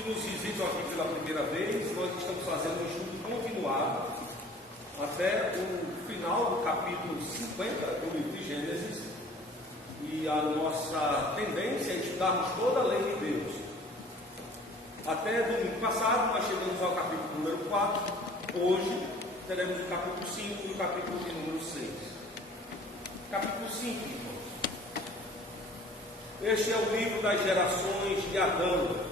que nos visitam aqui pela primeira vez, nós estamos fazendo um estudo continuado até o final do capítulo 50 do livro de Gênesis, e a nossa tendência é estudarmos toda a lei de Deus. Até domingo passado nós chegamos ao capítulo número 4, hoje teremos o capítulo 5 e o capítulo de número 6. Capítulo 5, irmãos. Este é o livro das gerações de Adão.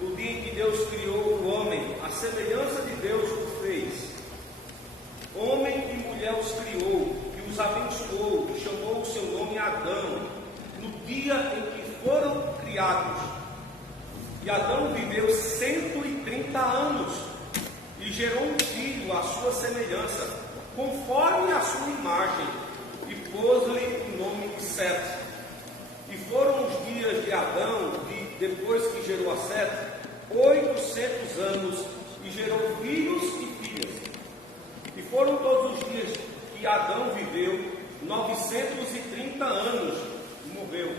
No dia em que Deus criou o homem, a semelhança de Deus o fez. Homem e mulher os criou, e os abençoou, e chamou o seu nome Adão, no dia em que foram criados. E Adão viveu 130 anos, e gerou um filho à sua semelhança, conforme a sua imagem, e pôs-lhe o nome de Sete. E foram os dias de Adão, depois que gerou a Sete, 800 anos, e gerou filhos e filhas. E foram todos os dias que Adão viveu 930 anos, e morreu.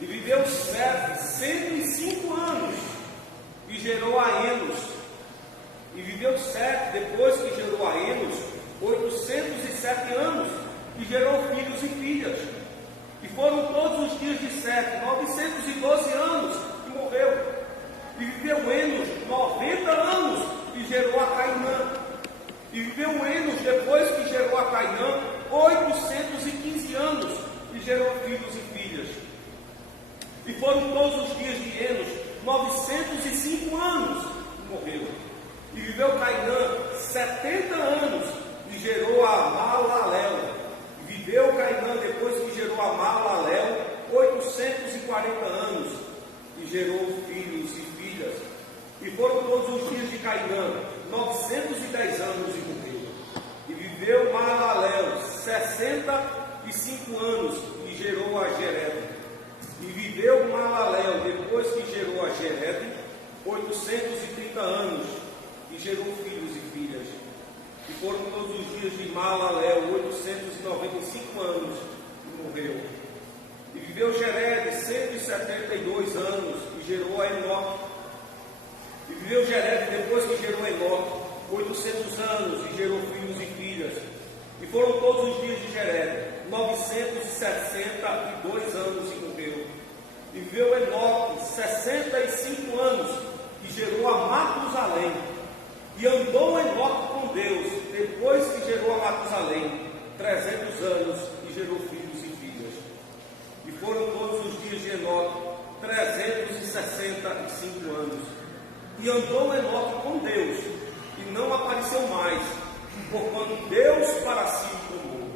E viveu Sete 105 anos, e gerou a Enos. E viveu Sete, depois que gerou a Enos, 807 anos, e gerou filhos e filhas. E foram todos os dias de Sete 912 anos, e morreu. E viveu Enos 90 anos, e gerou a Cainã. E viveu Enos, depois que gerou a Cainã, 815 anos, e gerou filhos e filhas. E foram todos os dias de Enos 905 anos, e morreu. E viveu Cainã 70 anos, e gerou a Maalalel. E viveu Cainã, depois que gerou a Maalalel, 840 anos, e gerou filhos e filhas. E foram todos os dias de Cainã 910 anos, e morreu. E viveu Maalalel 65 anos, e gerou a Jered. E viveu Maalalel, depois que gerou a Jered, 830 anos, e gerou filhos e filhas. E foram todos os dias de Maalalel 895 anos, e morreu. E viveu Jered 172 anos, e gerou a Enoque. E viveu Jered, depois que gerou a Enoque, 800 anos, e gerou filhos e filhas. E foram todos os dias de Jered 962 anos, e morreu. E viveu Enoque 65 anos, e gerou a Matusalém. E andou Enoque com Deus, depois que gerou a Matusalém, 300 anos, e gerou filhos e filhas. E foram todos os dias de Enoque 365 anos. E andou Enoque com Deus, e não apareceu mais, porquanto Deus para si o tomou.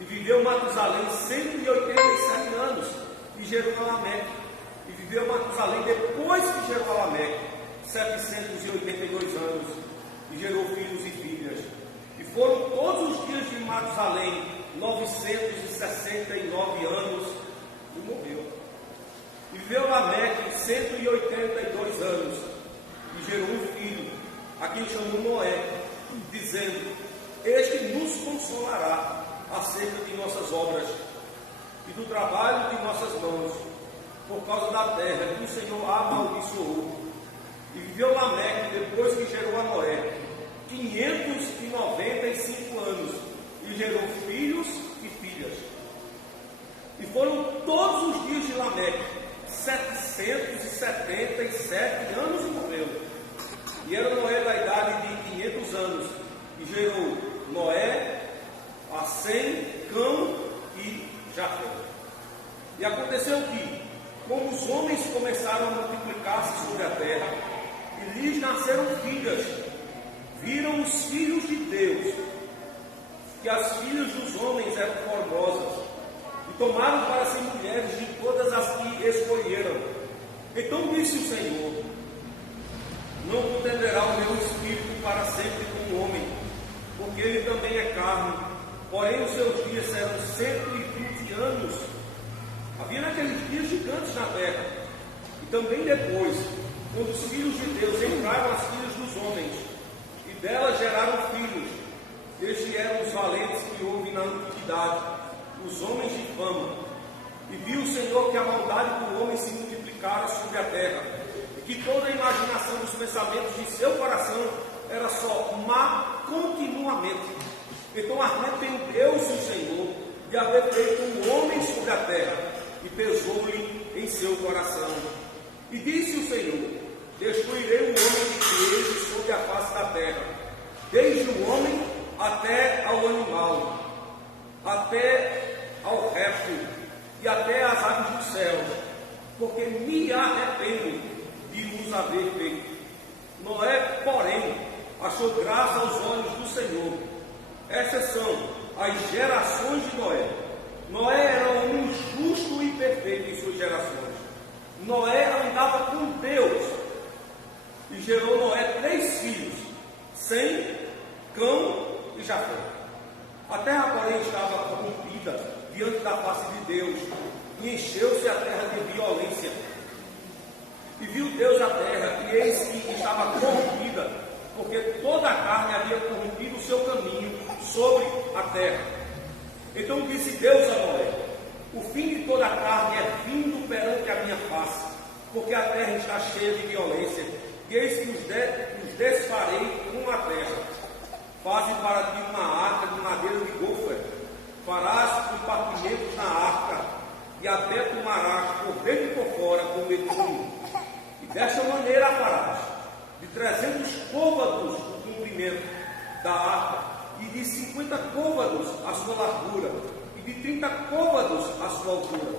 E viveu Matusalém 187 anos, e gerou a Lameque. E viveu Matusalém, depois que gerou a Lameque, 782 anos, e gerou filhos e filhas. E foram todos os dias de Matusalém 969 anos, e morreu. E viveu Lameque 182 anos, e gerou um filho, a quem chamou Noé, dizendo: Este nos consolará acerca de nossas obras e do trabalho de nossas mãos, por causa da terra que o Senhor amaldiçoou. E viveu Lameque, depois que gerou a Noé, 595 anos, e gerou filhos e filhas. E foram todos os dias de Lameque 777 anos, e morreu. E era Noé da idade de 500 anos, e gerou Noé, a Sem, Cão e Jafé. E aconteceu que, como os homens começaram a multiplicar-se sobre a terra, e lhes nasceram filhas, viram os filhos de Deus, que as filhas dos homens eram formosas, e tomaram para si mulheres de todas as que escolheram. Então disse o Senhor: Não contenderá o meu espírito para sempre com o homem, porque ele também é carne, porém os seus dias serão 120 anos. Havia naqueles dias gigantes na terra, e também depois, quando os filhos de Deus entraram as filhas dos homens, e delas geraram filhos. Estes eram os valentes que houve na antiguidade, os homens de fama. E viu o Senhor que a maldade do homem se multiplicava, ficara sobre a terra, e que toda a imaginação dos pensamentos de seu coração era só má continuamente. Então arrependeu-se o Senhor de haver feito um homem sobre a terra, e pesou-lhe em seu coração. E disse o Senhor: destruirei o homem que criei sobre a face da terra, desde o homem até ao animal, até ao réptil e até as aves do céu, porque me arrependo de os haver feito. Noé, porém, achou graça aos olhos do Senhor. Essas são as gerações de Noé. Noé era um homem justo e perfeito em suas gerações. Noé andava com Deus e gerou Noé 3 filhos, Sem, Cão e Jafé. A terra, porém, estava corrompida diante da face de Deus, e encheu-se a terra de violência. E viu Deus a terra, e eis que estava corrompida, porque toda a carne havia corrompido o seu caminho sobre a terra. Então disse Deus a Noé: o fim de toda a carne é vindo perante a minha face, porque a terra está cheia de violência, e eis que os desfarei com a terra. Faze para ti uma arca de madeira de gofer, farás compartimentos na arca, e até tomarás por dentro e por fora com betume. E desta maneira a farás, de 300 côvados o comprimento da arca, e de 50 côvados a sua largura, e de 30 côvados a sua altura.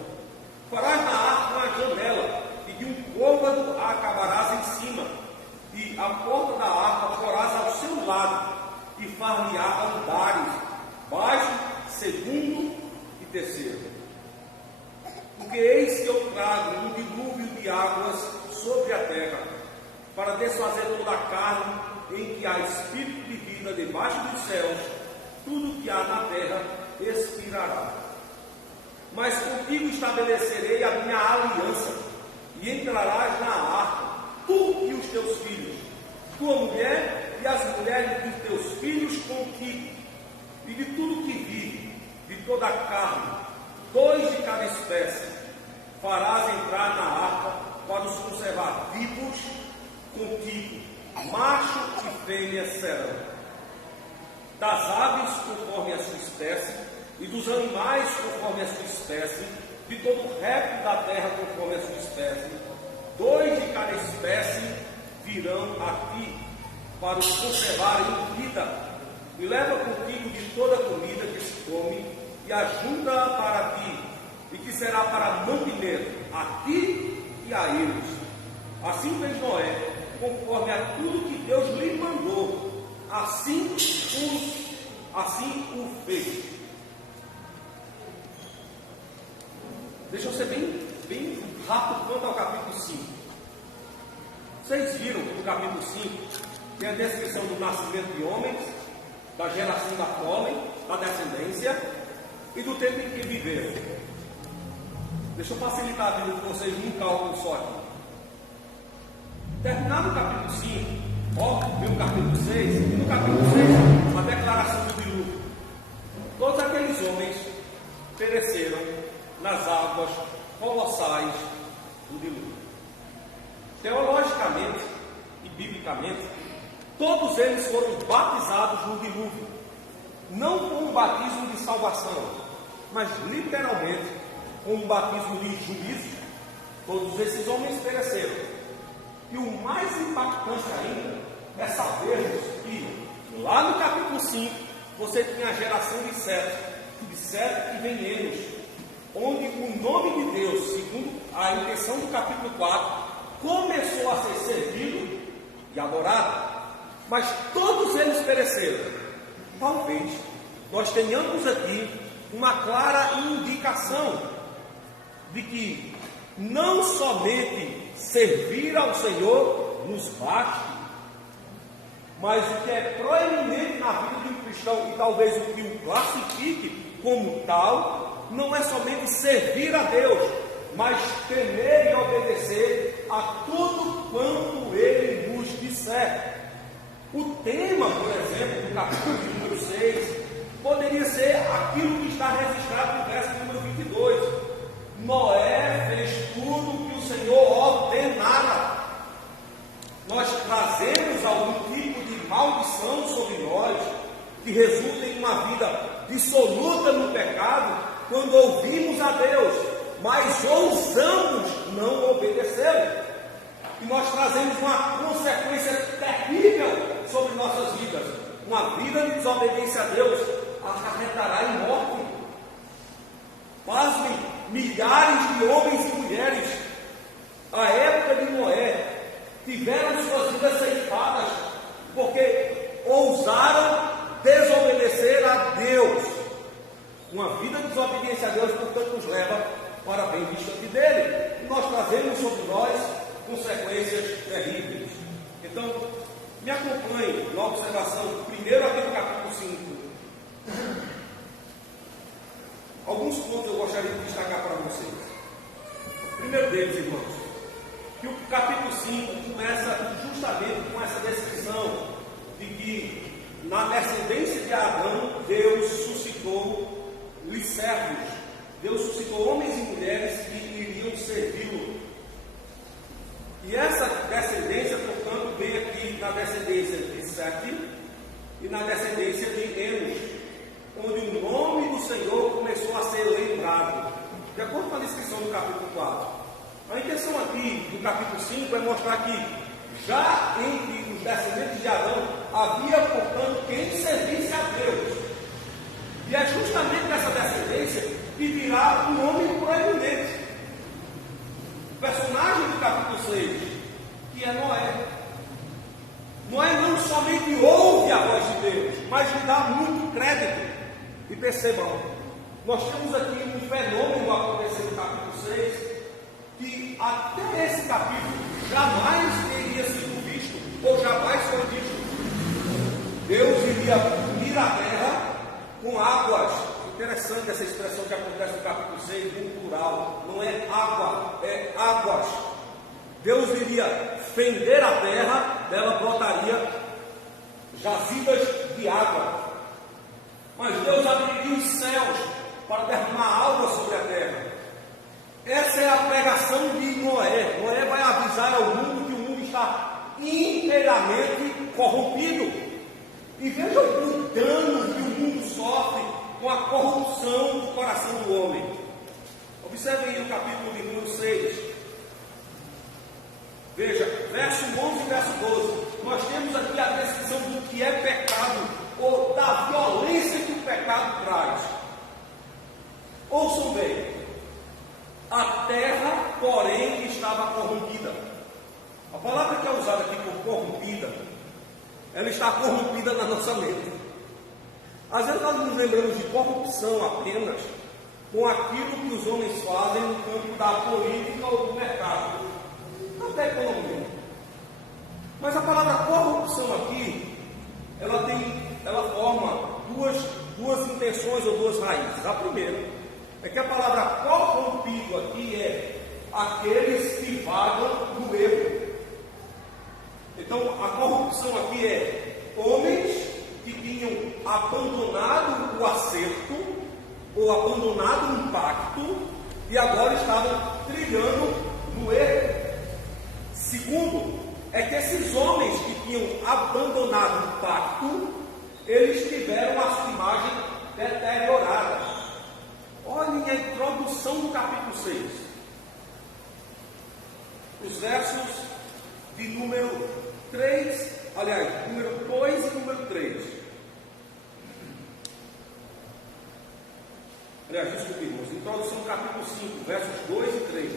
Farás na arca uma janela, e de 1 côvado a acabarás em cima, e a porta da arca porás ao seu lado, e far-lhe-á andares, baixo, segundo e terceiro. Porque eis que eu trago um dilúvio de águas sobre a terra, para desfazer toda a carne em que há espírito de vida debaixo dos céus, tudo que há na terra expirará. Mas contigo estabelecerei a minha aliança, e entrarás na arca, tu e os teus filhos, tua mulher e as mulheres dos teus filhos contigo, e de tudo que vive, de toda a carne, 2 de cada espécie, farás entrar na arca para os conservar vivos contigo, macho e fêmea serão. Das aves conforme a sua espécie, e dos animais conforme a sua espécie, de todo o réptil da terra conforme a sua espécie, 2 de cada espécie virão a ti, para os conservar em vida, e leva contigo de toda a comida que se come, e ajunta-a para ti, e que será para mantimento a ti e a eles. Assim fez Noé, conforme a tudo que Deus lhe mandou, assim o fez. Deixa eu ser bem rápido quanto ao capítulo 5. Vocês viram no capítulo 5 tem a descrição do nascimento de homens, da geração da prole, da descendência e do tempo em que viveram. Deixa eu facilitar a vida de vocês num cálculo só aqui. Terminado o capítulo 5, vem o capítulo 6, e no capítulo 6, a declaração do dilúvio. Todos aqueles homens pereceram nas águas colossais do dilúvio. Teologicamente e biblicamente, todos eles foram batizados no dilúvio, não com um batismo de salvação, mas literalmente com um batismo de juízo. Todos esses homens pereceram. E o mais impactante ainda é sabermos que lá no capítulo 5 você tinha a geração de Sete e vem Enos, onde o nome de Deus, segundo a intenção do capítulo 4, começou a ser servido e adorado. Mas todos eles pereceram. Talvez nós tenhamos aqui uma clara indicação de que não somente servir ao Senhor nos baste, mas o que é proeminente na vida de um cristão, e talvez o que o classifique como tal, não é somente servir a Deus, mas temer e obedecer a tudo quanto Ele nos disser. O tema, por exemplo, do capítulo número 6, poderia ser aquilo que está registrado no verso número 22. Noé fez tudo que o Senhor quando ouvimos a Deus, mas ousamos não obedecê-lo. E nós trazemos uma consequência terrível sobre nossas vidas. Uma vida de desobediência a Deus acarretará em morte. Pasmem, milhares de homens e mulheres, à época de Noé, tiveram suas vidas ceifadas, porque ousaram desobedecer a Deus. Uma vida de desobediência a Deus, portanto, nos leva para bem distante dele. E nós trazemos sobre nós consequências terríveis. Então, me acompanhe na observação, primeiro aqui no capítulo 5. Alguns pontos eu gostaria de destacar para vocês. O primeiro deles, irmãos, que o capítulo 5 começa justamente com essa descrição de que na descendência de Adão, Deus suscitou-lhe servos. Deus suscitou homens e mulheres que iriam servi-lo. E essa descendência, portanto, vem aqui na descendência de Sete e na descendência de Enos, onde o nome do Senhor começou a ser lembrado, de acordo com a descrição do capítulo 4. A intenção aqui do capítulo 5 é mostrar que já entre os descendentes de Adão havia, portanto, quem servisse a Deus. E é justamente dessa descendência que virá um homem proeminente. O personagem do capítulo 6, que é Noé. Noé não somente ouve a voz de Deus, mas lhe dá muito crédito. E percebam, nós temos aqui um fenômeno acontecendo no capítulo 6, que até esse capítulo jamais teria sido visto, ou jamais foi visto. Deus iria unir a terra com águas. Interessante essa expressão que acontece no capítulo 6, no plural. Não é água, é águas. Deus iria fender a terra, dela brotaria jazidas de água. Mas Deus abriria os céus para derramar água sobre a terra. Essa é a pregação de Noé. Noé vai avisar ao mundo que o mundo está inteiramente corrompido. E vejam o dano que o mundo sofre com a corrupção do coração do homem. Observem aí o capítulo de número 6. Veja, verso 11 e verso 12. Nós temos aqui a descrição do que é pecado, ou da violência que o pecado traz. Ouçam bem. A terra, porém, estava corrompida. A palavra que é usada aqui por corrompida, ela está corrompida na nossa mente. Às vezes nós nos lembramos de corrupção apenas com aquilo que os homens fazem no campo da política ou do mercado, até economia. Mas a palavra corrupção aqui, ela forma duas intenções ou duas raízes. A primeira é que a palavra corrompido aqui é aqueles que vagam no erro. Então a corrupção aqui é homens que tinham abandonado o acerto ou abandonado um pacto e agora estavam trilhando no erro. Segundo, é que esses homens que tinham abandonado o pacto, eles tiveram a sua imagem deteriorada. Olhem a introdução do capítulo 6. Os versos de número 3, aliás, número 2 e número 3. Aliás, desculpe, irmãos, introdução do capítulo 5, versos 2 e 3.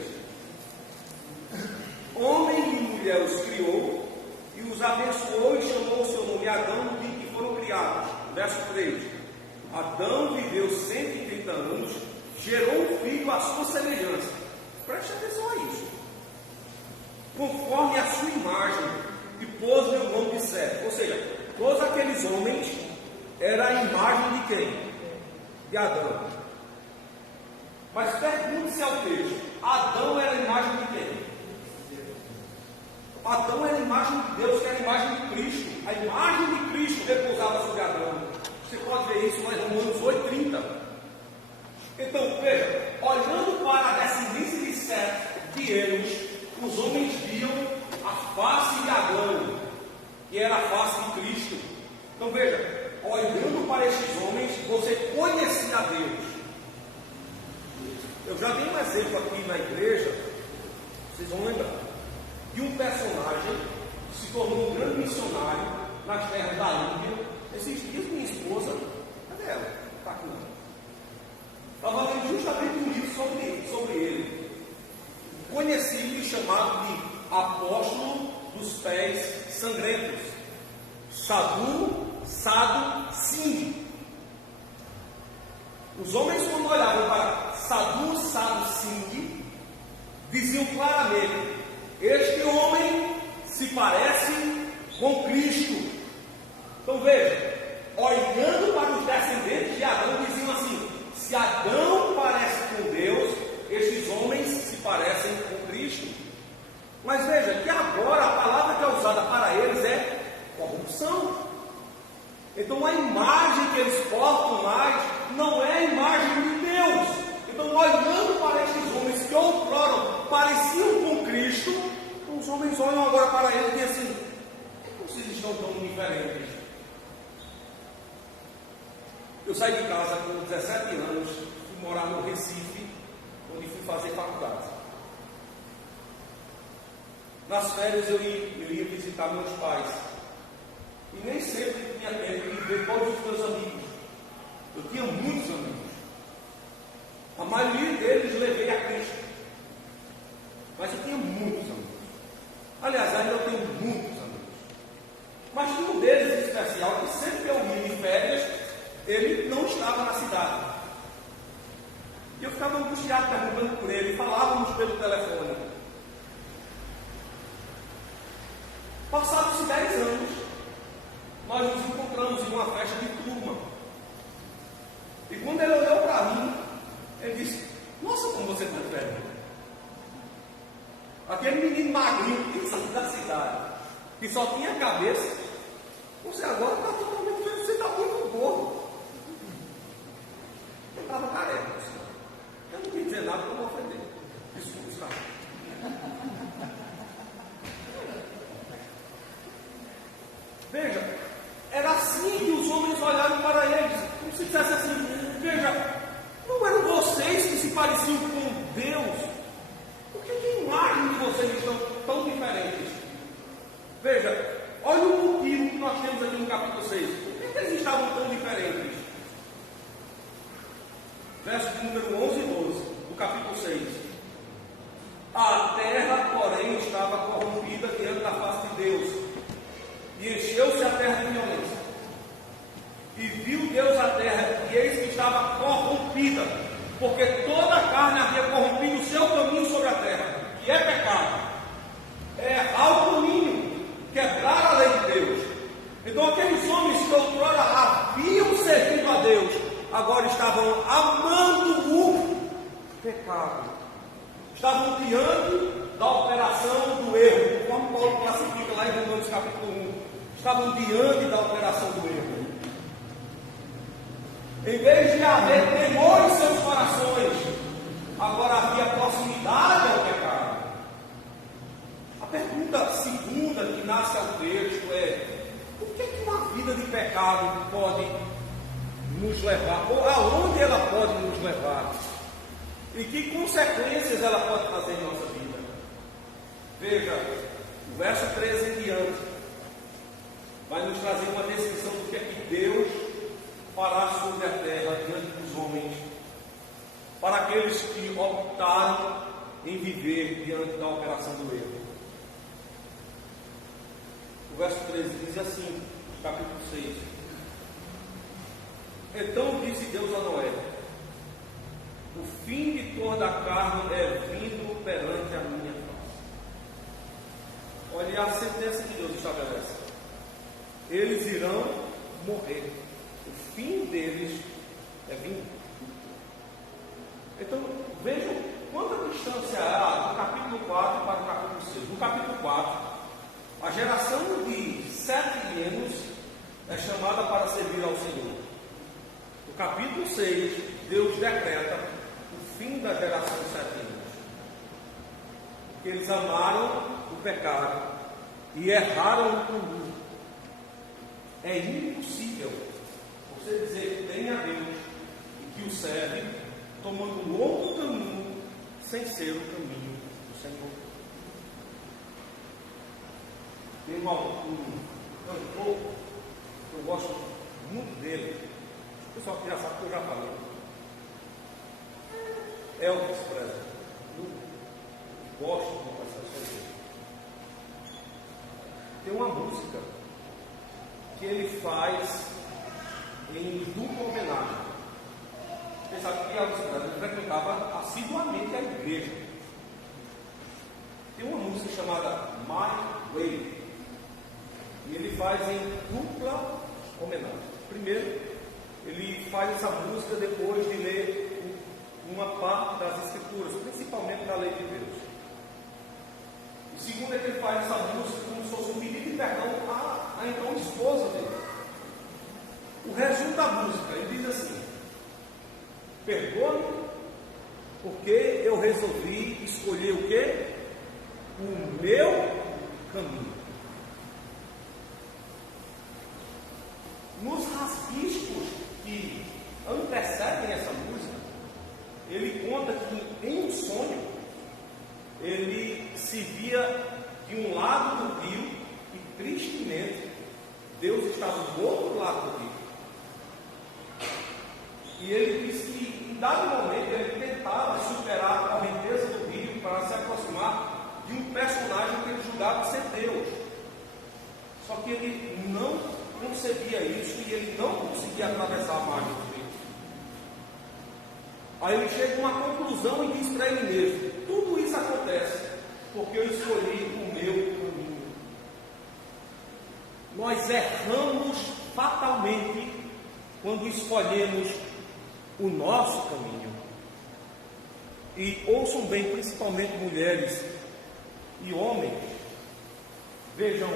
Homem e mulher os criou, e os abençoou e chamou o seu nome Adão, no dia em que foram criados. Verso 3. Adão viveu 130 anos, gerou um filho à sua semelhança. Preste atenção a isso. Conforme a sua imagem, e pôs-lhe o nome de Sete. Ou seja, todos aqueles homens eram a imagem de quem? De Adão. Mas pergunte-se ao texto: Adão era a imagem de quem? Adão era a imagem de Deus, que era a imagem de Cristo. A imagem de Cristo repousava sobre Adão. Você pode ver isso lá em Romanos 8:30. Então, veja, olhando para a descendência de Sete, de Enos, os homens viam a face de Adão, que era a face de Cristo. Então, veja, olhando para estes homens, você conhecia a Deus. Eu já dei um exemplo aqui na igreja, vocês vão lembrar, de um personagem que se tornou um grande missionário nas terras da Índia. Esses dias minha esposa, cadê ela? Está aqui não. Estava lendo justamente um livro sobre ele, conhecido e chamado de Apóstolo dos Pés Sangrentos, Sadhu Singh. Os homens, quando olhavam para Sadhu Singh, diziam claramente: este homem se parece com Cristo. Então veja, olhando para os descendentes de Adão, diziam assim: se Adão parece com Deus, estes homens se parecem com Cristo. Mas veja que agora a palavra que é usada para eles é corrupção. Então a imagem que eles portam mais não é a imagem de Deus. Então, olhando para estes homens que outrora pareciam com Cristo, os homens olham agora para eles e dizem assim: por que vocês estão tão diferentes? Eu saí de casa com 17 anos, fui morar no Recife, onde fui fazer faculdade. Nas férias eu ia visitar meus pais. E nem sempre tinha tempo de ver todos os meus amigos. Eu tinha muitos amigos. A maioria deles levei a Cristo. Mas eu tinha muitos amigos. Aliás, ainda eu tenho muitos amigos. Mas tinha um deles em especial que sempre que eu ia em férias, ele não estava na cidade. E eu ficava angustiado perguntando por ele, falávamos pelo telefone. Passados-se 10 anos, nós nos encontramos em uma festa de turma. E quando ele olhou para mim, ele disse: nossa, como você está velho. Aquele menino magrinho que saiu da cidade, que só tinha cabeça, você agora está totalmente diferente, você está muito gordo. Eu estava careca. Eu não quis dizer nada para não ofender. Desculpa, está. Veja, era assim que os homens olharam para eles, como se dissesse assim: veja, não eram vocês que se pareciam com Deus? Por que a imagem de vocês estão tão diferentes? Veja, olha o motivo que nós temos aqui no capítulo 6. Por que eles estavam tão diferentes? Versos número 11 e 12, do capítulo 6. A terra, porém, estava corrompida diante da face de Deus, e encheu-se a terra de violência. E viu Deus a terra, e eis que estava corrompida, porque toda a carne havia corrompido o seu caminho sobre a terra, que é pecado. É errar o caminho, quebrar a lei de Deus. Então aqueles homens que outrora haviam servido a Deus, agora estavam amando o pecado. Estavam diante da operação do erro, como Paulo classifica lá em Romanos capítulo 1. Estavam diante da operação do erro. Em vez de haver temor em seus corações, agora havia proximidade ao pecado. A pergunta segunda que nasce ao texto é: por que uma vida de pecado pode nos levar, ou aonde ela pode nos levar? E que consequências ela pode trazer em nossa vida? Veja, o verso 13 em diante vai nos trazer uma descrição do que é que Deus fará sobre a terra diante dos homens, para aqueles que optaram em viver diante da operação do erro. O verso 13 diz assim, capítulo 6: então disse Deus a Noé: o fim de toda a carne é vindo perante a minha face. Olha a sentença que Deus estabelece: eles irão morrer. O fim deles é vindo. Então, vejam quanta distância há do capítulo 4 para o capítulo 6. No capítulo 4, a geração de 7 anos é chamada para servir ao Senhor. No capítulo 6, Deus decreta o fim da geração de 7 anos. Porque eles amaram o pecado e erraram o caminho. É impossível você dizer que tem a Deus e que o serve, tomando um outro caminho sem ser o caminho do Senhor. Tem um cantor que eu gosto muito dele. O pessoal que já sabe que eu já falei. Elvis Presley. Eu gosto muito dessa coisa. Tem uma música que ele faz em dupla homenagem. Você sabe que Elvis Presley frequentava assiduamente a igreja. Tem uma música chamada My Way. E ele faz em dupla homenagem. Primeiro, ele faz essa música depois de ler uma parte das Escrituras, principalmente da lei de Deus. O segundo é que ele faz essa música como se fosse um pedido de perdão à então esposa dele. O resumo da música, ele diz assim: perdoa-me, porque eu resolvi escolher o quê? O meu caminho. Nos rascunhos que antecedem essa música, ele conta que em um sonho ele se via de um lado do rio e tristemente Deus estava do outro lado do rio. E ele disse que em dado momento ele tentava superar a correnteza do rio para se aproximar de um personagem que ele julgava ser Deus. Só que ele não concebia isso e ele não conseguia atravessar a margem do rio. Aí ele chega a uma conclusão e diz para ele mesmo: tudo isso acontece porque eu escolhi o meu caminho. Nós erramos fatalmente quando escolhemos o nosso caminho. E ouçam bem, principalmente mulheres e homens, vejam,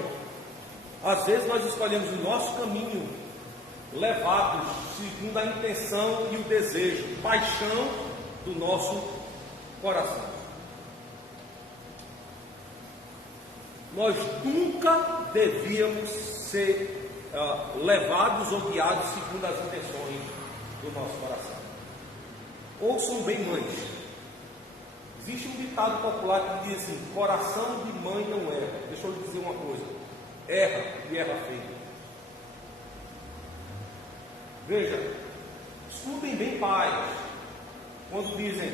às vezes nós escolhemos o nosso caminho levados segundo a intenção e o desejo, paixão do nosso coração. Nós nunca devíamos ser levados ou guiados segundo as intenções do nosso coração. Ouçam bem, mães. Existe um ditado popular que diz assim: coração de mãe não erra. Deixa eu lhe dizer uma coisa: erra e erra feio. Veja, escutem bem, pais, quando dizem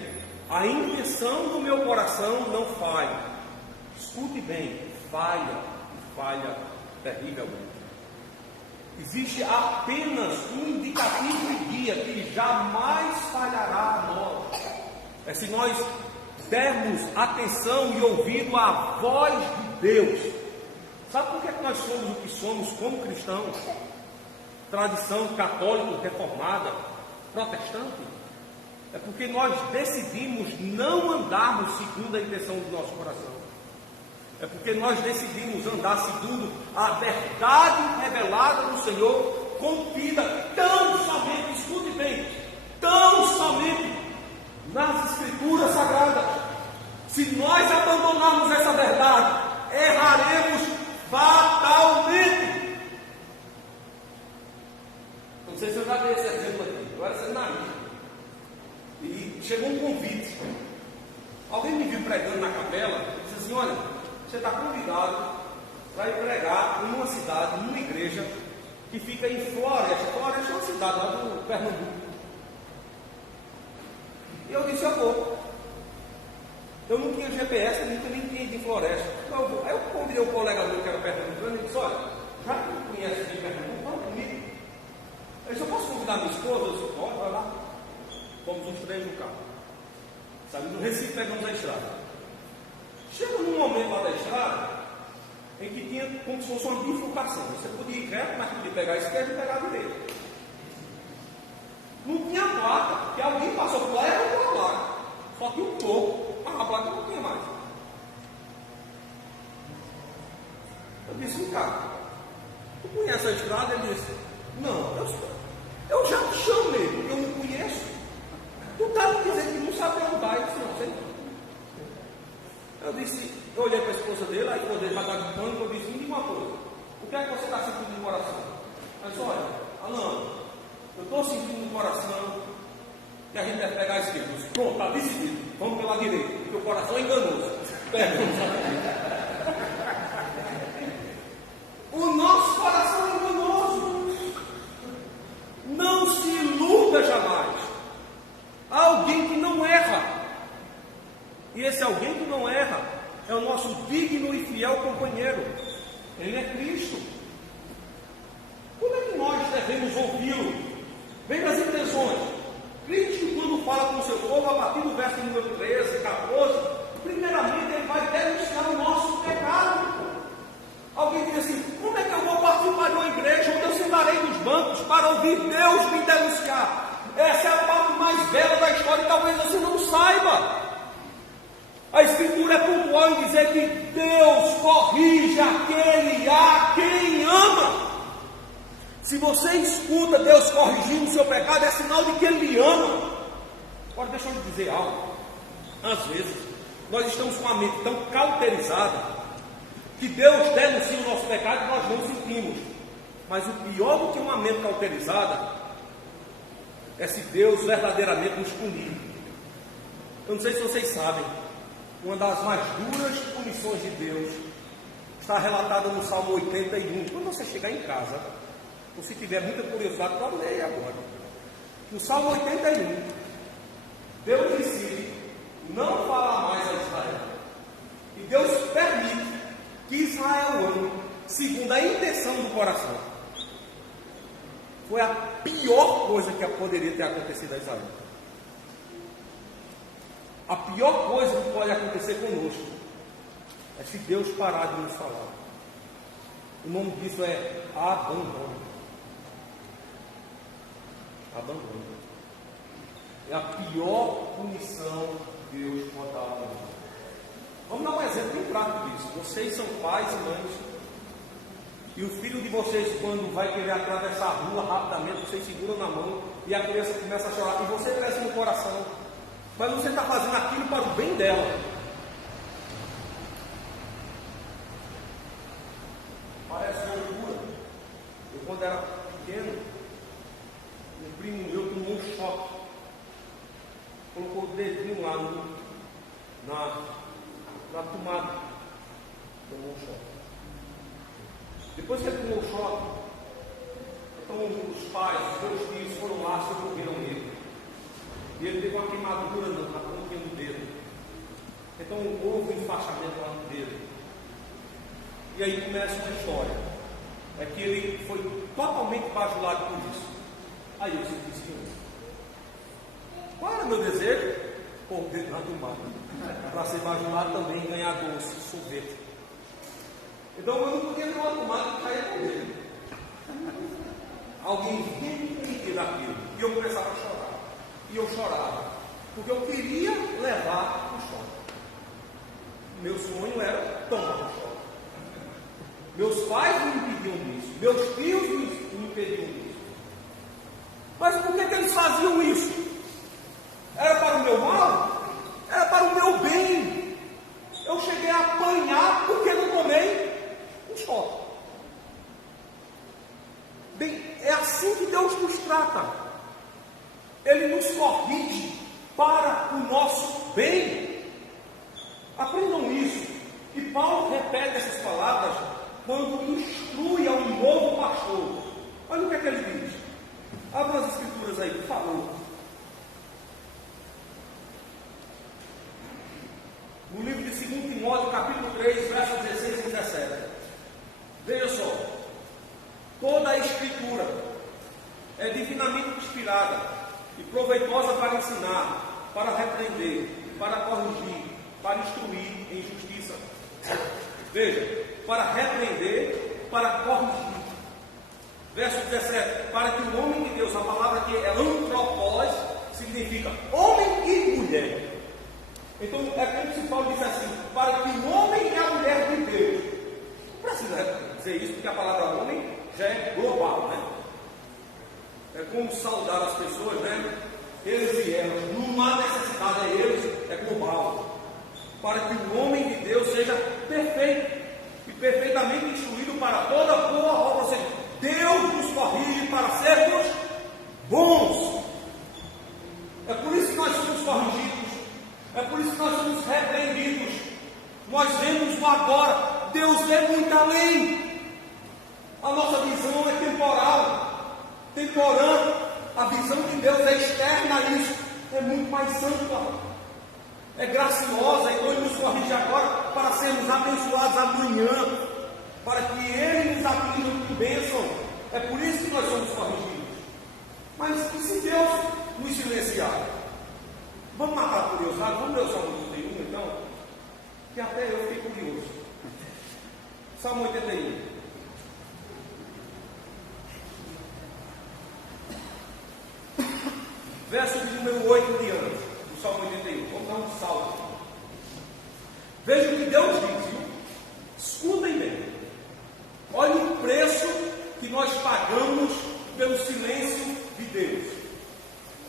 a intenção do meu coração não falha. Escute bem, falha e falha terrivelmente. Existe apenas um indicativo e guia que jamais falhará a nós. É se nós dermos atenção e ouvido à voz de Deus. Sabe por que nós somos o que somos como cristãos? Tradição católica, reformada, protestante. É porque nós decidimos não andarmos segundo a intenção do nosso coração. É porque nós decidimos andar segundo a verdade revelada no Senhor, contida tão somente, escute bem, tão somente nas Escrituras Sagradas. Se nós abandonarmos essa verdade, erraremos fatalmente. Não sei se eu já dei esse exemplo aqui, agora você na minha. E chegou um convite. Alguém me viu pregando na capela e disse assim: olha, você está convidado para ir pregar em uma cidade, numa igreja que fica em Floresta. Floresta é uma cidade lá do Pernambuco. E eu disse: eu vou. Eu não tinha GPS, nunca nem tinha ido em Floresta. Eu vou. Aí eu convidei um colega meu que era pernambucano e disse: olha, já que tu conhece de Pernambuco, vamos comigo. Eu disse: eu posso convidar minha esposa? Eu disse: pode, vai lá. Fomos os três no carro. Sabe, no Recife pegamos a estrada. Chega num momento lá da estrada em que tinha como se fosse uma bifurcação. Você podia ir reto, mas podia pegar a esquerda e pegar a direita. Não tinha placa, porque alguém passou por lá e era uma placa. Só que um pouco, mas a placa não tinha mais. Eu disse: cara, tu conhece a estrada? Ele disse: não, eu já te chamei, porque eu não conheço. Tu está me dizendo que não sabe onde vai. Eu disse: não, sei não. Eu disse, eu olhei para a esposa dele, a esposa dele já está gritando, eu disse: me diga uma coisa, o que é que você está sentindo no coração? Ela disse: olha, Alan, eu estou sentindo no coração que a gente deve pegar a esquerda. Pronto, está decidido. vamos pela direita, porque o coração é enganoso. O nosso coração é enganoso. Não se iluda jamais. Há alguém que não erra. E esse alguém que não erra é o nosso digno e fiel companheiro. Ele é Cristo. Como é que nós devemos ouvi-lo? Vem das intenções. Cristo, quando fala com o seu povo, a partir do verso número 13, 14, primeiramente ele vai denunciar o nosso pecado. Alguém diz assim: como é que eu vou participar de uma igreja onde eu sentarei nos bancos para ouvir Deus me denunciar? Essa é a parte mais bela da história e talvez você não saiba. A Escritura é pontual em dizer que Deus corrige aquele a quem ama. Se você escuta Deus corrigindo o seu pecado, é sinal de que Ele lhe ama. Agora deixa eu lhe dizer algo. Às vezes, nós estamos com a mente tão cauterizada que Deus denuncia o nosso pecado e nós não sentimos. Mas o pior do que uma mente cauterizada é se Deus verdadeiramente nos punir. Eu não sei se vocês sabem, uma das mais duras punições de Deus está relatada no Salmo 81. Quando você chegar em casa, ou se tiver muita curiosidade, pode ler agora. No Salmo 81, Deus decide não falar mais a Israel. E Deus permite que Israel ame segundo a intenção do coração. Foi a pior coisa que poderia ter acontecido a Israel. A pior coisa que pode acontecer conosco é se Deus parar de nos falar. O nome disso é abandono. Abandono. É a pior punição que Deus pode dar ao mundo. Vamos dar um exemplo bem prático disso. Vocês são pais e mães, e o filho de vocês, quando vai querer atravessar a rua rapidamente, vocês seguram na mão e a criança começa a chorar, e você cresce no coração, mas você está fazendo aquilo para o bem dela. Parece loucura. Eu, quando era pequeno, um primo meu tomou um choque, colocou o dedinho lá na tomada, tomou um choque. Depois que ele tomou o choque, então os pais, os meus filhos foram lá, socorreram ele. E ele teve uma queimadura na pontinha do dedo. Então houve um enfaixamento lá no dedo. E aí começa uma história. É que ele foi totalmente bajulado por isso. Aí eu disse assim: qual era o meu desejo? Pôr o dedo na tomada. Para ser bajulado também, ganhar doce, sorvete. Então eu não podia ter uma tomada que caía com ele. Alguém vinha me pedir aquilo. E eu começava a chorar. E eu chorava. Porque eu queria levar o choque. Meu sonho era tomar o choque. Meus pais me impediam disso. Meus tios me impediam disso. Mas por que eles faziam isso? Era para o meu mal? Era para o meu bem. Eu cheguei a apanhar porque não tomei um choque. Bem, é assim que Deus nos trata. Ele nos corrige para o nosso bem. Aprendam isso. E Paulo repete essas palavras quando instrui a um novo pastor. Olha o que é que ele diz. Abra as escrituras aí, por favor. No livro de 2 Timóteo, capítulo 3, versos 16 e 17. Veja só. Toda a escritura é divinamente inspirada e proveitosa para ensinar, para repreender, para corrigir, para instruir em justiça. Veja, para repreender, para corrigir. Verso 17, para que o homem de Deus, a palavra que é antropós, significa homem e mulher. Então é como se Paulo disse assim: para que o homem e a mulher de Deus. Não precisa dizer isso, porque a palavra homem já é global, né? É como saudar as pessoas, né? Eles e elas, não há necessidade, é eles, é global. Para que o homem de Deus seja perfeito e perfeitamente instruído para toda boa obra. Ou seja, Deus nos corrige para sermos bons. É por isso que nós somos corrigidos. É por somos repreendidos, nós vemos o agora. Deus vê muito além. A nossa visão é temporal, temporânea. A visão de Deus é externa a isso, é muito mais santa, é graciosa. Então Ele nos corrige agora para sermos abençoados amanhã, para que Ele nos atinja com bênção. É por isso que nós somos corrigidos. Mas e se Deus nos silenciar? Vamos matar a curiosidade? Vamos ler o Salmo 81 então? Que até eu fiquei curioso. Salmo 81. Verso de número 8 diante, do Salmo 81. Vamos dar um salto. Veja o que Deus diz, viu? Escutem bem. Olha o preço que nós pagamos pelo silêncio de Deus.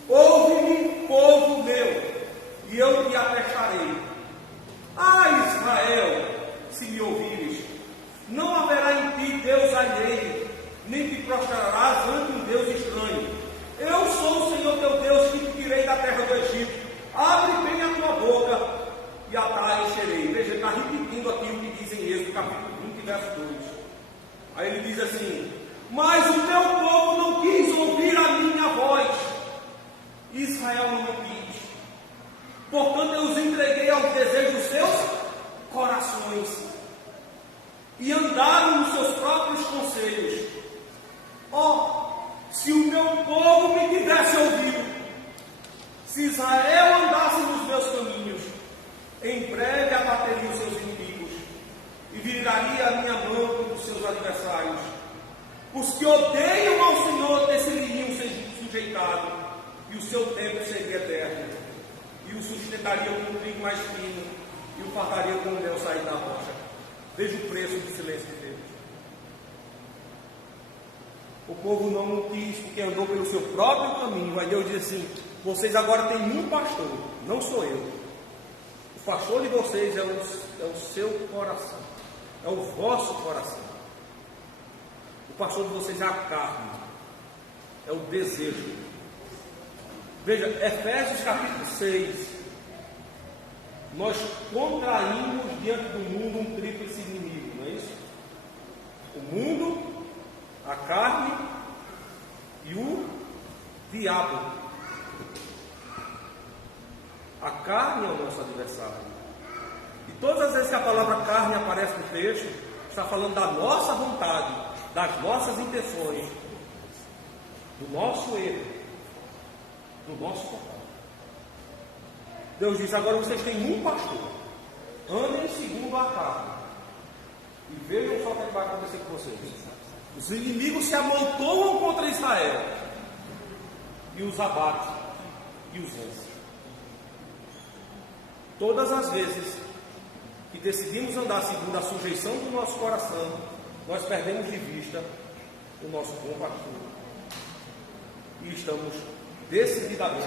Ouve-me, povo meu, e eu te atestarei. Ah, Israel, se me ouvires, não haverá em ti Deus alheio, nem te prostrarás ante um Deus estranho. Eu sou o Senhor teu Deus, que te tirei da terra do Egito. Abre bem a tua boca e a encherei. Veja, ele está repetindo aqui o que diz em Êxodo, capítulo 20, verso 2. Aí ele diz assim: mas o teu povo não quis ouvir a minha voz. Israel não quis. Portanto, eu os entreguei aos desejos dos seus corações, e andaram nos seus próprios conselhos. Se o meu povo me tivesse ouvido, se Israel andasse nos meus caminhos, em breve abateria os seus inimigos e viraria a minha mão contra os seus adversários. Os que odeiam ao Senhor ter-se-lhe sujeitado, e o seu tempo seria eterno, e o sustentaria com um trigo mais fino, e o fartaria com o mel sair da rocha. Veja o preço do silêncio de Deus. O povo não quis, porque andou pelo seu próprio caminho. Mas Deus diz assim: vocês agora têm um pastor, não sou eu. O pastor de vocês é o seu coração, é o vosso coração. O pastor de vocês é a carne, é o desejo. Veja, Efésios capítulo 6. Nós contraímos diante do mundo um tríplice inimigo, não é isso? O mundo, a carne e o diabo. A carne é o nosso adversário. E todas as vezes que a palavra carne aparece no texto, está falando da nossa vontade, das nossas intenções, do nosso erro, do nosso pecado. Deus diz: agora vocês têm um pastor, andem segundo a carne, e vejam só o que vai acontecer com vocês. Os inimigos se amontoam contra Israel e os abate e os vence. Todas as vezes que decidimos andar segundo a sujeição do nosso coração, nós perdemos de vista o nosso bom pastor e estamos decididamente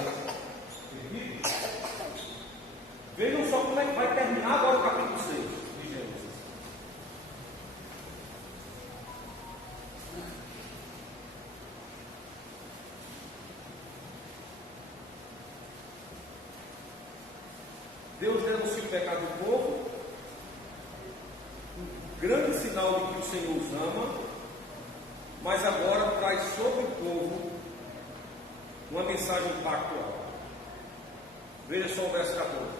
perdidos. Vejam só como é que vai terminar agora o capítulo 6 de Gênesis. Deus denuncia o pecado do povo, um grande sinal de que o Senhor os ama, mas agora traz sobre o povo uma mensagem pactual. Veja só o verso 14.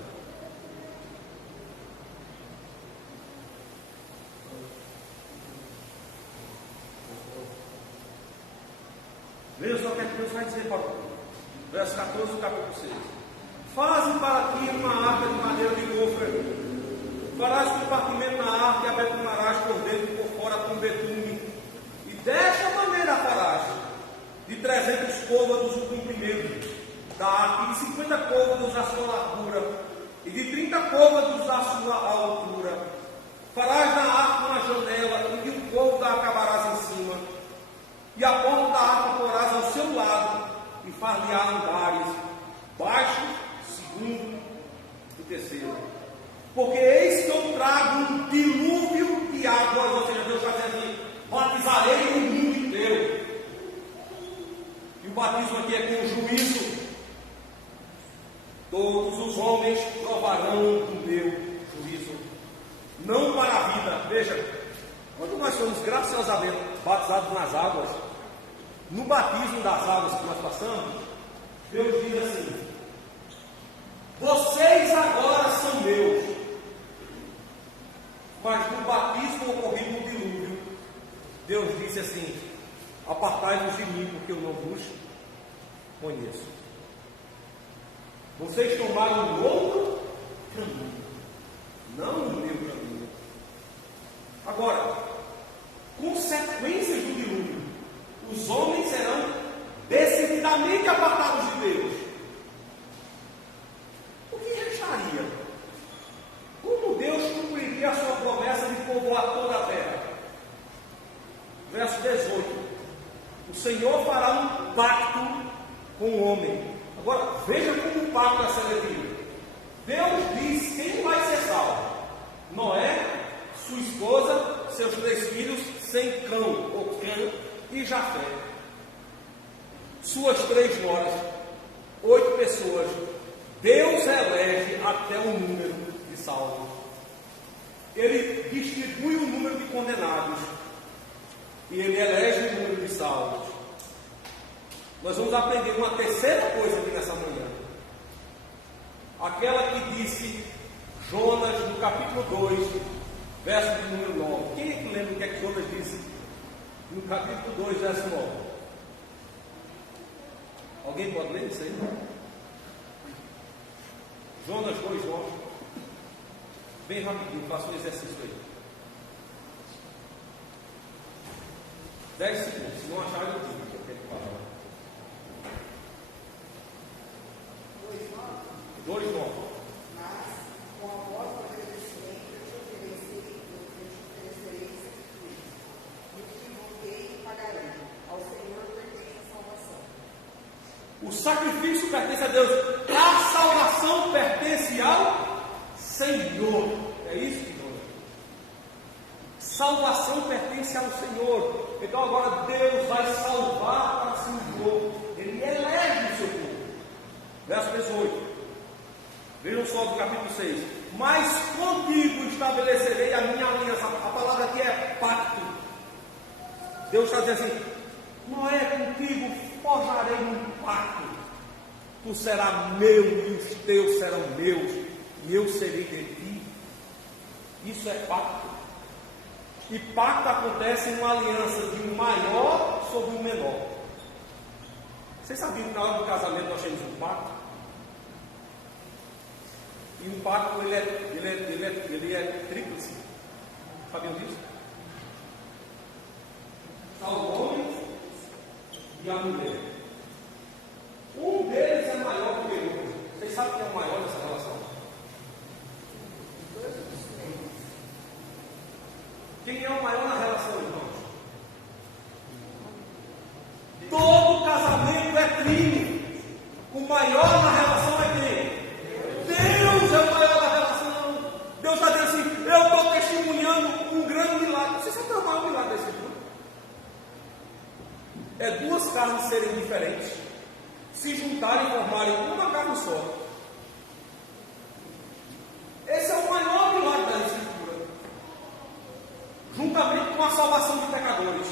Veja só o que Deus vai dizer para o povo. Verso 14 do capítulo 6. Faze para ti uma arca de madeira de gofre. Farás compartimento na arca e abetunarás por dentro e por fora com betume. E desta maneira farás: de 300 côvados o comprimento da arca, e de 50 côvados a sua largura, e de 30 côvados a sua altura. Farás na arca uma janela, e de um côvado a acabarás em cima. E a porta da arca porás ao seu lado, e far-lhe-á andares, baixo, segundo e terceiro. Porque eis que eu trago um dilúvio de águas, ou seja, Deus está dizendo assim: batizarei o mundo inteiro. E o batismo aqui é com juízo. Todos os homens provarão escaparão do meu juízo, não para a vida. Veja, quando nós somos graciosamente batizados nas águas, no batismo das águas que nós passamos, Deus diz assim: vocês agora são meus. Mas no batismo ocorrido no dilúvio, Deus disse assim: apartai-vos de mim, porque eu não vos conheço. Vocês tomaram um outro caminho, não o meu caminho. Agora, consequências do dilúvio: os homens serão decididamente apartados de Deus. O que restaria? Como Deus cumpriria a sua promessa de povoar toda a terra? Verso 18: o Senhor fará um pacto com o homem. Agora, veja como o pacto é seletivo. Deus diz quem vai ser salvo: Noé, sua esposa, seus 3 filhos, sem cão ou cã, e Jafé, suas 3 noras, 8 pessoas. Deus elege até o número de salvos. Ele distribui o número de condenados e ele elege o número de salvos. Nós vamos aprender uma terceira coisa aqui nessa manhã. Aquela que disse Jonas no capítulo 2, verso de número 9. Quem é que lembra o que é que Jonas disse no capítulo 2, verso 9? Alguém pode ler isso aí? Jonas 2, 9. Bem rapidinho, faça um exercício aí. 10 segundos, se não achar, eu digo o que eu tenho que falar. 2, 9. Mas, com a voz do agradecimento, eu te oferecerei sacrifício. No que invoquei, pagarei. Ao Senhor pertence a salvação. O sacrifício pertence a Deus. A salvação pertence ao Senhor. É isso que nós. Salvação pertence ao Senhor. Então agora Deus vai salvar para si o povo. Ele elege o seu povo. Verso 18. Vejam só do capítulo 6. Mas contigo estabelecerei a minha aliança. A palavra aqui é pacto. Deus está dizendo assim: Noé, contigo forjarei um pacto. Tu serás meu e os teus serão meus, e eu serei de ti. Isso é pacto. E pacto acontece em uma aliança de um maior sobre um menor. Vocês sabiam que na hora do casamento nós temos um pacto? E o pacto ele é tríplice. Sabiam disso? Está o homem e a mulher. Um deles é maior que o outro. Vocês sabem quem é o maior nessa relação? Quem é o maior na relação, irmãos? Todo casamento é crime. O maior na relação é quem? Deus é o maior da relação. Deus está dizendo assim: eu estou testemunhando um grande milagre. Você sabe qual é o maior milagre desse mundo? É 2 carnes serem diferentes, se juntarem e formarem uma carne só. Esse é o maior milagre da Escritura, juntamente com a salvação de pecadores.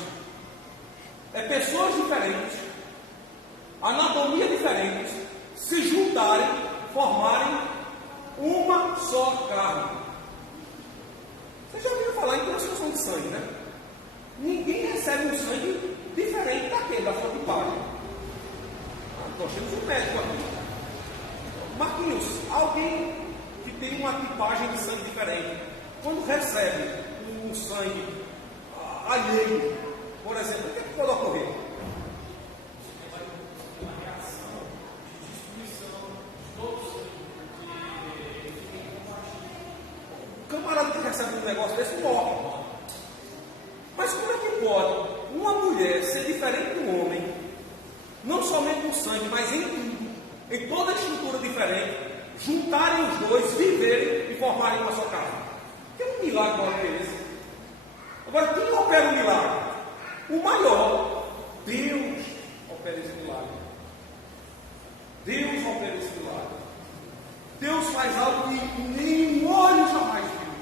É pessoas diferentes, anatomia diferentes, se juntarem, formarem uma só carne. Você já ouviu falar em transfusão de sangue, né? Ninguém recebe um sangue diferente daquele, da sua tipagem. Nós temos um médico aqui. Marquinhos, alguém que tem uma tipagem de sangue diferente, quando recebe um sangue alheio, por exemplo, o que pode ocorrer? Uma reação de destruição de todo o sangue. O camarada que recebe um negócio desse morre. Mas como é que pode uma mulher ser diferente do homem, não somente no sangue, mas em tudo, em toda a estrutura diferente, juntarem os dois, viverem e formarem uma só carne? Tem um milagre maior que esse. Agora, quem opera o milagre? O maior. Deus opera esse milagre. Deus opera esse milagre. Deus faz algo que nenhum olho jamais viu.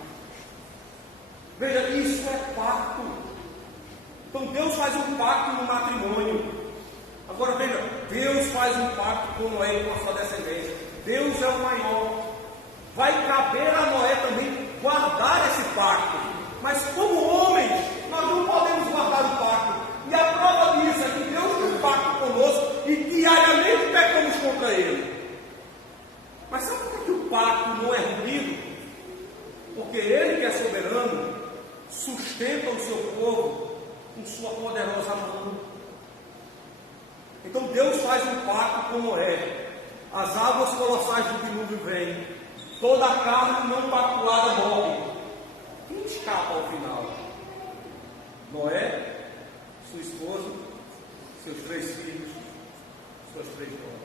Veja, isso é pacto. Então Deus faz um pacto no matrimônio. Agora veja, Deus faz um pacto com Noé e com a sua descendência. Deus é o maior. Vai caber a Noé também guardar esse pacto. Mas como homens, nós não podemos guardar o pacto. E a prova disso é que Deus tem um pacto conosco e diariamente pecamos contra Ele. Mas sabe por que o pacto não é rompido? Porque Ele, que é soberano, sustenta o seu povo com sua poderosa mão. Então Deus faz um pacto com Noé. As águas colossais do dilúvio vêm. Toda a carne não pactuada morre. Quem escapa ao final? Noé, sua esposa, seus 3 filhos, suas 3 noras.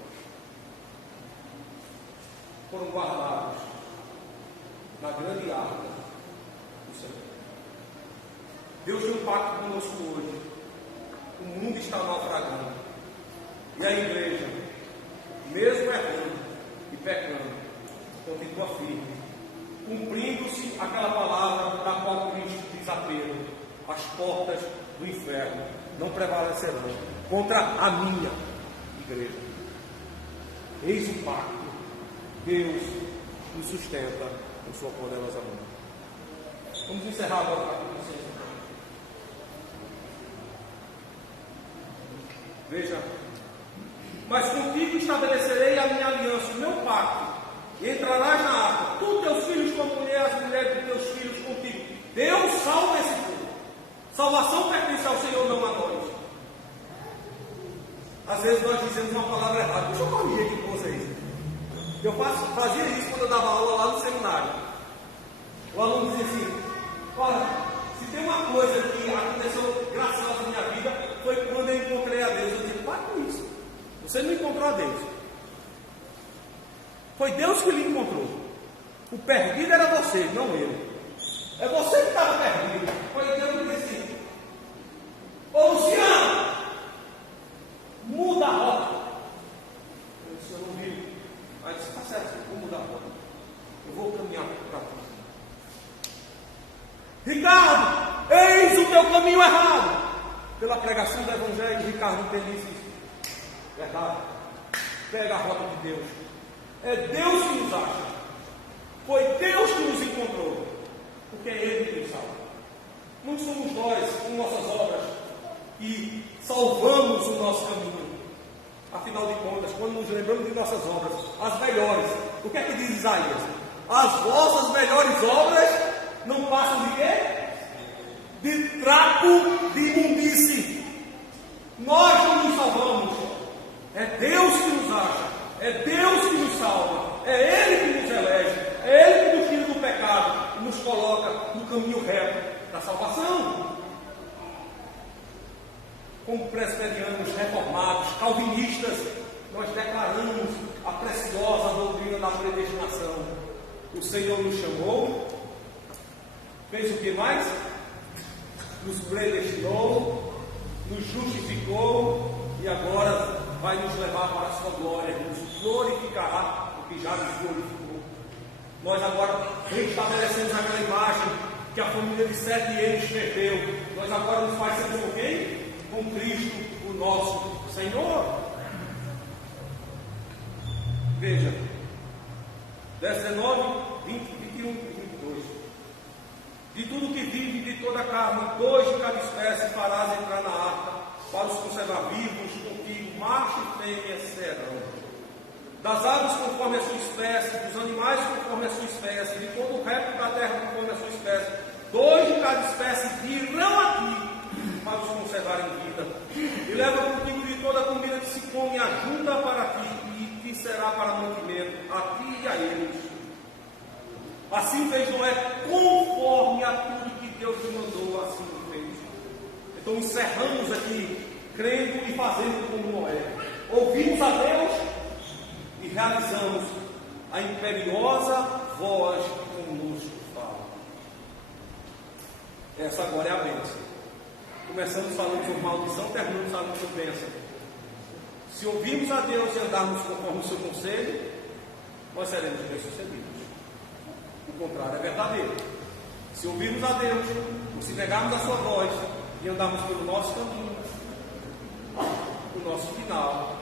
Foram guardados na grande arca do Senhor. Deus tem um pacto conosco hoje. O mundo está naufragando. E a igreja, mesmo errando e pecando, continua firme, cumprindo-se aquela palavra da qual Cristo diz a Pedro: as portas do inferno não prevalecerão contra a minha igreja. Eis o pacto. Deus nos sustenta com sua poderosa mão. Vamos encerrar agora com vocês. Veja. Mas contigo estabelecerei a minha aliança, o meu pacto. E entrarás na arca, tu, teus filhos com a mulher, as mulheres dos teus filhos contigo. Deus salva esse povo. Salvação pertence ao Senhor, não a nós. Às vezes nós dizemos uma palavra errada. Deixa eu corrigir aqui com vocês. Eu fazia isso quando eu dava aula lá no seminário. O aluno dizia assim: olha, se tem uma coisa que aconteceu graciosa na minha vida, foi quando eu encontrei a Deus. Eu disse: para com isso. Você não encontrou a Deus. Foi Deus que lhe encontrou. O perdido era você, não ele. É você que estava perdido. Foi Deus que disse assim: ô Luciano, muda a rota. Eu disse: eu não vi. Aí disse: está certo, eu vou mudar a rota. Eu vou caminhar para ti. Ricardo, eis o teu caminho errado. Pela pregação do Evangelho, Ricardo entende isso. Verdade? Pega a rota de Deus. É Deus que nos acha. Foi Deus que nos encontrou. Porque é Ele que nos salva. Não somos nós, com nossas obras, que salvamos o nosso caminho. Afinal de contas, quando nos lembramos de nossas obras, as melhores, o que é que diz Isaías? As vossas melhores obras não passam de quê? De trapo de imundície. Nós não nos salvamos. É Deus que nos acha, é Deus que nos salva, é Ele que nos elege, é Ele que nos tira do pecado e nos coloca no caminho reto da salvação. Como presbiterianos, reformados, calvinistas, nós declaramos a preciosa doutrina da predestinação. O Senhor nos chamou, fez o que mais? Nos predestinou, nos justificou e agora vai nos levar para a sua glória, nos glorificará, porque já nos glorificou. Nós agora restabelecemos aquela imagem que a família de Sete eles perdeu. Nós agora nos faz ser com quem? Com Cristo, o nosso Senhor. Veja, 19, 20, 21 e 22. De tudo que vive, de toda a carne, 2 de cada espécie farás entrar na arca, para os conservar vivos contigo, macho e fêmea serão. Das aves conforme a sua espécie, dos animais conforme a sua espécie, de todo o réptil da terra conforme a sua espécie, 2 de cada espécie virão aqui para os conservar em vida. E leva contigo de toda a comida que se come, ajuda para ti, e que será para mantimento, a ti e a eles. Assim fez Noé, conforme a tudo que Deus lhe mandou, assim fez. Então encerramos aqui, crendo e fazendo como Noé. Ouvimos a Deus e realizamos a imperiosa voz que conosco fala. Essa agora é a bênção. Começamos falando sobre maldição, terminamos falando sobre bênção. Se ouvirmos a Deus e andarmos conforme o seu conselho, nós seremos bem-sucedidos. O contrário é verdadeiro. Se ouvirmos a Deus, ou se negarmos a sua voz e andarmos pelo nosso caminho, o nosso final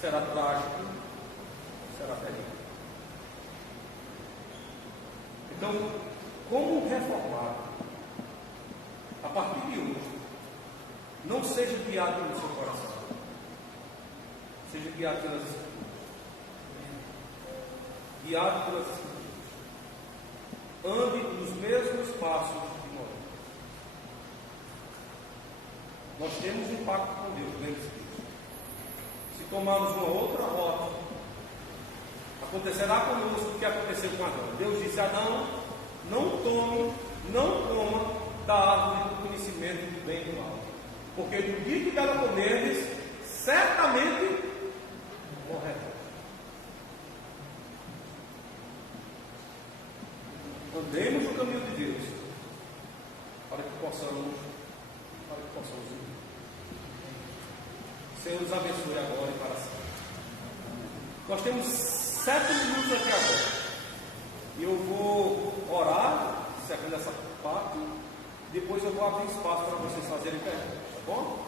será trágico, será terrível. Então, como reformado, a partir de hoje, não seja guiado pelo seu coração, seja guiado pelas Escrituras. Guiado pelas Escrituras. Ande nos mesmos passos de Noé. Nós temos um pacto com Deus, lembre-se disso. Se tomarmos uma outra rota, acontecerá conosco o que aconteceu com Adão. Deus disse a Adão: não coma da árvore do conhecimento do bem e do mal, porque no dia que dela comerdes, certamente morrerá. Andemos no caminho de Deus, para que possamos ir. O Senhor nos abençoe agora e para sempre. Nós temos 7 minutos aqui agora. E eu vou orar, encerrando essa parte. Depois eu vou abrir espaço para vocês fazerem perguntas, tá bom?